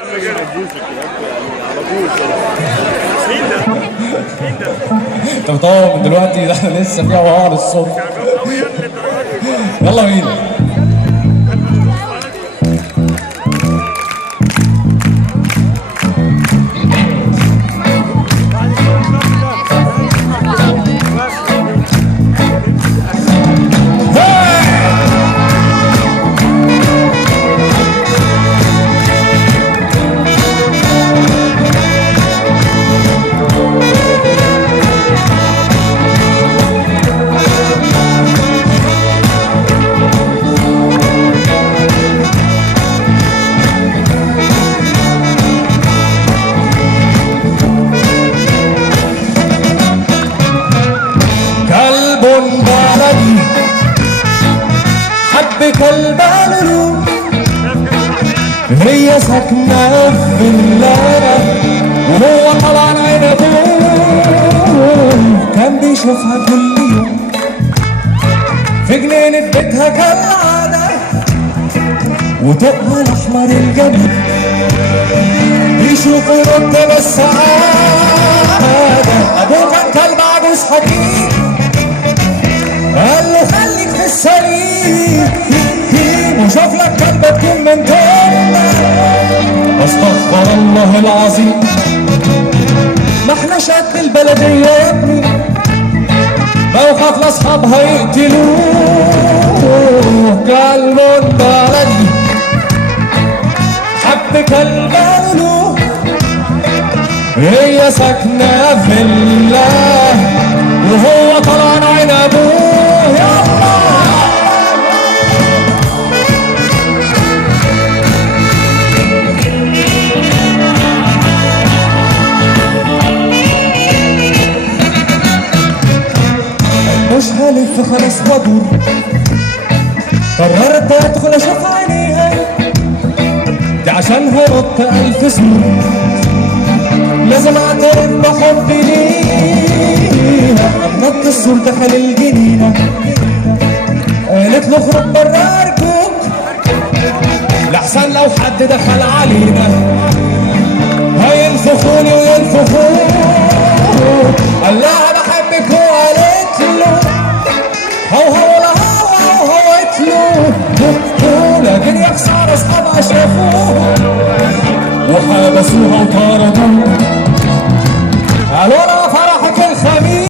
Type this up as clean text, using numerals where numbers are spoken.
انت بتطور من دلوقتي؟ ده احنا لسه فيها وقار الصبح. يلا بينا. بلدي حب كلب قلوب، هي ساكنة في الليلة وهو طلع عين ابوه، كان بيشوفها كل يوم في جنينة بيتها كالعادة وطقها الأحمر الجميل بيشوف يرد بس عادة. أبوه كان كلب عجوز حكيم قال له خليك في السليم وشوف لك كلبة تكون من تاني. استغفر الله العظيم، ما احناش قد البلدية يا ابني، ما يخاف لاصحابها يقتلوه. كلب بلدي حب كلب قلوب، هي ساكنة في الله وهو طلعان عين ابوه. مش هلف خلاص وادور، قررت ادخل اشوف عينيها دي عشانها نط 1000 سنين، لازم اعترف بحبي ليها. نط السور دخل الجنينة قالت له اخرج برا ارجوك لحسن لو حد دخل علينا هينفخوني وينفخوه. قال لها بحبك وقالت له هو هوت له، لكن يا خسارة اصحابها شافوه وحبسوها وطردوه. قالوا